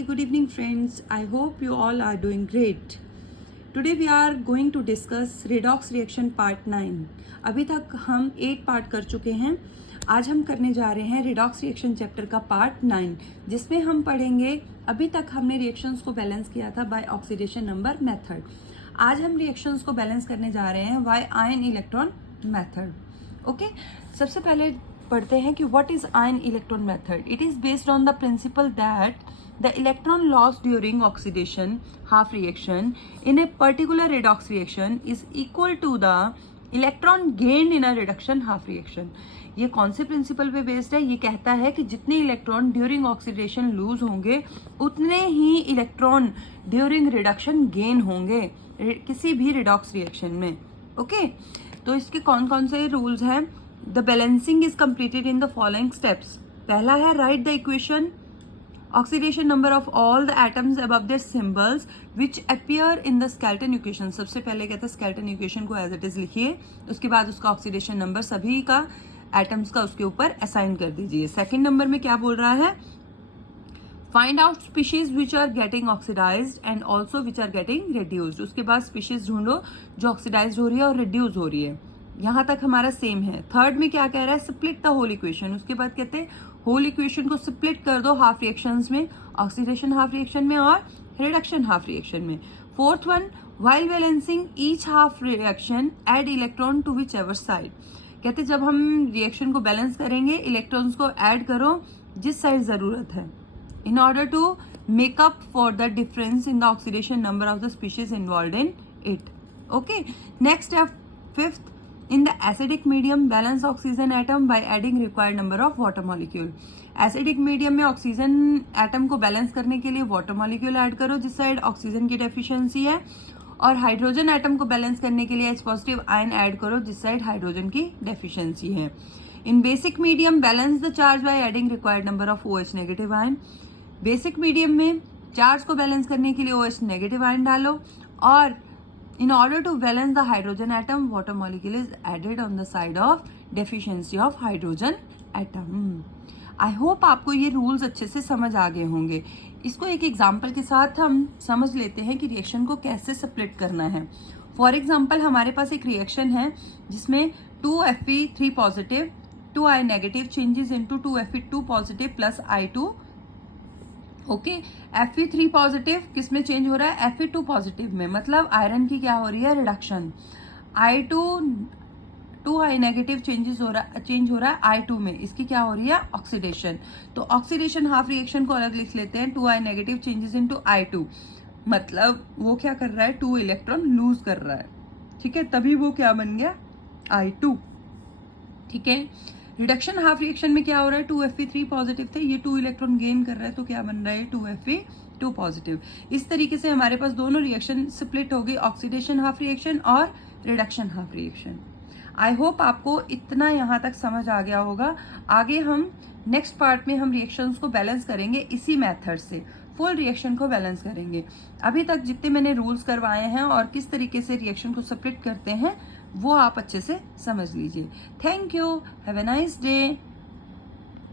Hi, good evening friends. I hope you all are doing great. Today we are going to discuss redox reaction part 9. अभी तक हम 8 part कर चुके हैं. आज हम करने जा रहे हैं redox reaction चैप्टर का पार्ट 9, जिसमें हम पढ़ेंगे. अभी तक हमने रिएक्शंस को बैलेंस किया था बाय ऑक्सीडेशन नंबर मेथड. आज हम रिएक्शंस को बैलेंस करने जा रहे हैं by ion electron method. Okay, सबसे पहले पढ़ते हैं कि what is ion electron method. It is based on the principle that the electron loss during oxidation half reaction in a particular redox reaction is equal to the electron gained in a reduction half reaction. ये कौन से principal पे based है? ये कहता है कि जितने इलेक्ट्रॉन ड्यूरिंग ऑक्सीडेशन लूज होंगे उतने ही इलेक्ट्रॉन ड्यूरिंग रिडक्शन गेन होंगे किसी भी रिडॉक्स रिएक्शन में. ओके, तो इसके कौन कौन से रूल्स हैं? The balancing is completed in the following steps. पहला है write the equation oxidation number of all the atoms above their symbols which appear in the skeleton equation. सबसे पहले कहता है स्केलेटन इक्वेशन को एज इट इज लिखिए, उसके बाद उसका ऑक्सीडेशन नंबर सभी का एटम्स का उसके ऊपर असाइन कर दीजिए. सेकंड नंबर में क्या बोल रहा है? Find out species which are getting oxidised and also which are getting reduced. उसके बाद स्पीशीज ढूंढो जो ऑक्सीडाइज हो रही है और रिड्यूस हो रही है. यहां तक हमारा सेम है. थर्ड में क्या कह रहा है? Split the whole equation. उसके बाद कहते हैं होल इक्वेशन को स्प्लिट कर दो हाफ रिएक्शंस में, ऑक्सीडेशन हाफ रिएक्शन में और रिडक्शन हाफ रिएक्शन में. Fourth one, while balancing each half reaction add electron to whichever side. कहते जब हम रिएक्शन को बैलेंस करेंगे इलेक्ट्रॉन्स को ऐड करो जिस साइड जरूरत है, in order to make up for the difference in the oxidation number of the species involve in it. Okay, next है fifth, in the acidic medium balance oxygen atom by adding required number of water molecule. Acidic medium में oxygen atom को balance करने के लिए water molecule add करो जिस side oxygen की deficiency है, और हाइड्रोजन एटम को बैलेंस करने के लिए H पॉजिटिव आयन ऐड करो जिस साइड हाइड्रोजन की डेफिशिएंसी है. In basic medium balance the charge by adding required number of OH negative ion. Basic medium में चार्ज को बैलेंस करने के लिए OH नेगेटिव आयन डालो, और in order to balance the hydrogen atom, water molecule is added on the side of deficiency of hydrogen atom. I hope आपको ये rules अच्छे से समझ आ गए होंगे. इसको एक एग्जाम्पल के साथ हम समझ लेते हैं कि रिएक्शन को कैसे स्प्लिट करना है. फॉर एग्जाम्पल हमारे पास एक रिएक्शन है जिसमें 2Fe3 positive 2I negative changes into 2Fe2 positive plus I2. Okay, Fe3 positive किस में चेंज हो रहा है? Fe2 पॉजिटिव में, मतलब आयरन की क्या हो रही है? Reduction. I2 2I negative change हो रहा है I2 में, इसकी क्या हो रही है? ऑक्सीडेशन. तो ऑक्सीडेशन हाफ रिएक्शन को अलग लिख लेते हैं. 2I negative changes into I2, मतलब वो क्या कर रहा है? 2 इलेक्ट्रॉन लूज कर रहा है. ठीक है, तभी वो क्या बन गया? I2. ठीक है, रिडक्शन हाफ रिएक्शन में क्या हो रहा है? 2Fe3 पॉजिटिव थे, ये 2 इलेक्ट्रॉन गेन कर रहा है, तो क्या बन रहा है? 2Fe2 positive. इस तरीके से हमारे पास दोनों रिएक्शन स्प्लिट हो गई, ऑक्सीडेशन हाफ रिएक्शन और reduction half reaction. I hope आपको इतना यहाँ तक समझ आ गया होगा. आगे हम नेक्स्ट पार्ट में हम रिएक्शंस को बैलेंस करेंगे इसी मेथड से, फुल रिएक्शन को बैलेंस करेंगे. अभी तक जितने मैंने रूल्स करवाए हैं और किस तरीके से रिएक्शन को स्प्लिट करते हैं वो आप अच्छे से समझ लीजिए. Thank you, have a nice day.